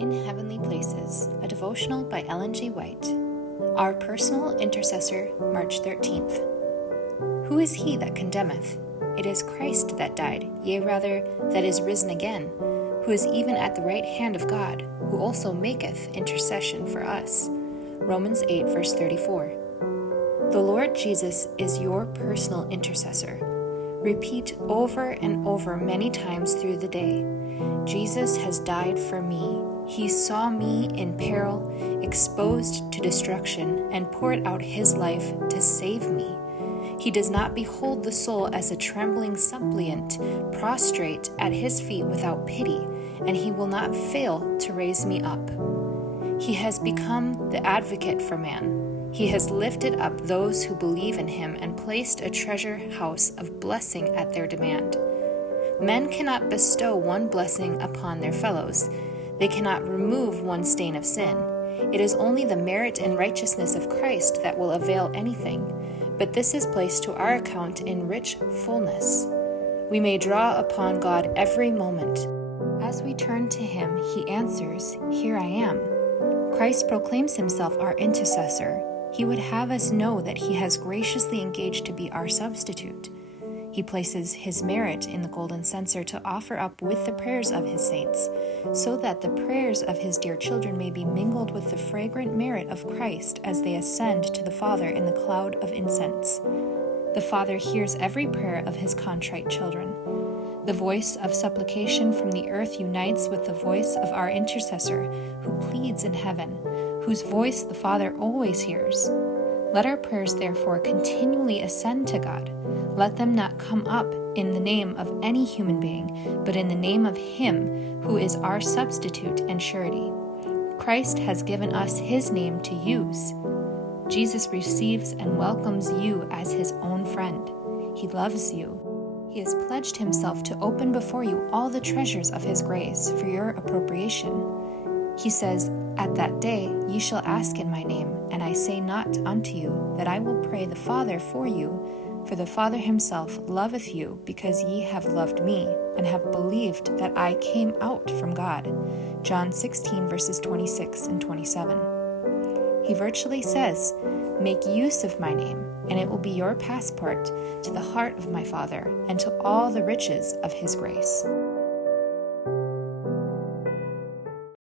In Heavenly Places, a devotional by Ellen G. White. Our personal intercessor, March 13th. Who is he that condemneth? It is Christ that died, yea rather, that is risen again, who is even at the right hand of God, who also maketh intercession for us. Romans 8, verse 34. The Lord Jesus is your personal intercessor. Repeat over and over many times through the day. Jesus has died for me. He saw me in peril, exposed to destruction, and poured out his life to save me. He does not behold the soul as a trembling suppliant, prostrate at his feet without pity, and he will not fail to raise me up. He has become the advocate for man. He has lifted up those who believe in him and placed a treasure house of blessing at their demand. Men cannot bestow one blessing upon their fellows. They cannot remove one stain of sin. It is only the merit and righteousness of Christ that will avail anything, but this is placed to our account in rich fullness. We may draw upon God every moment. As we turn to him, he answers, "Here I am." Christ proclaims himself our intercessor. He would have us know that he has graciously engaged to be our substitute. He places his merit in the golden censer to offer up with the prayers of his saints, so that the prayers of his dear children may be mingled with the fragrant merit of Christ as they ascend to the Father in the cloud of incense. The Father hears every prayer of his contrite children. The voice of supplication from the earth unites with the voice of our intercessor, who pleads in heaven, whose voice the Father always hears. Let our prayers therefore continually ascend to God. Let them not come up in the name of any human being, but in the name of him who is our substitute and surety. Christ has given us his name to use. Jesus receives and welcomes you as his own friend. He loves you. He has pledged himself to open before you all the treasures of his grace for your appropriation. He says, "At that day ye shall ask in my name, and I say not unto you that I will pray the Father for you, for the Father himself loveth you, because ye have loved me, and have believed that I came out from God." John 16, verses 26 and 27. He virtually says, "Make use of my name, and it will be your passport to the heart of my Father, and to all the riches of his grace."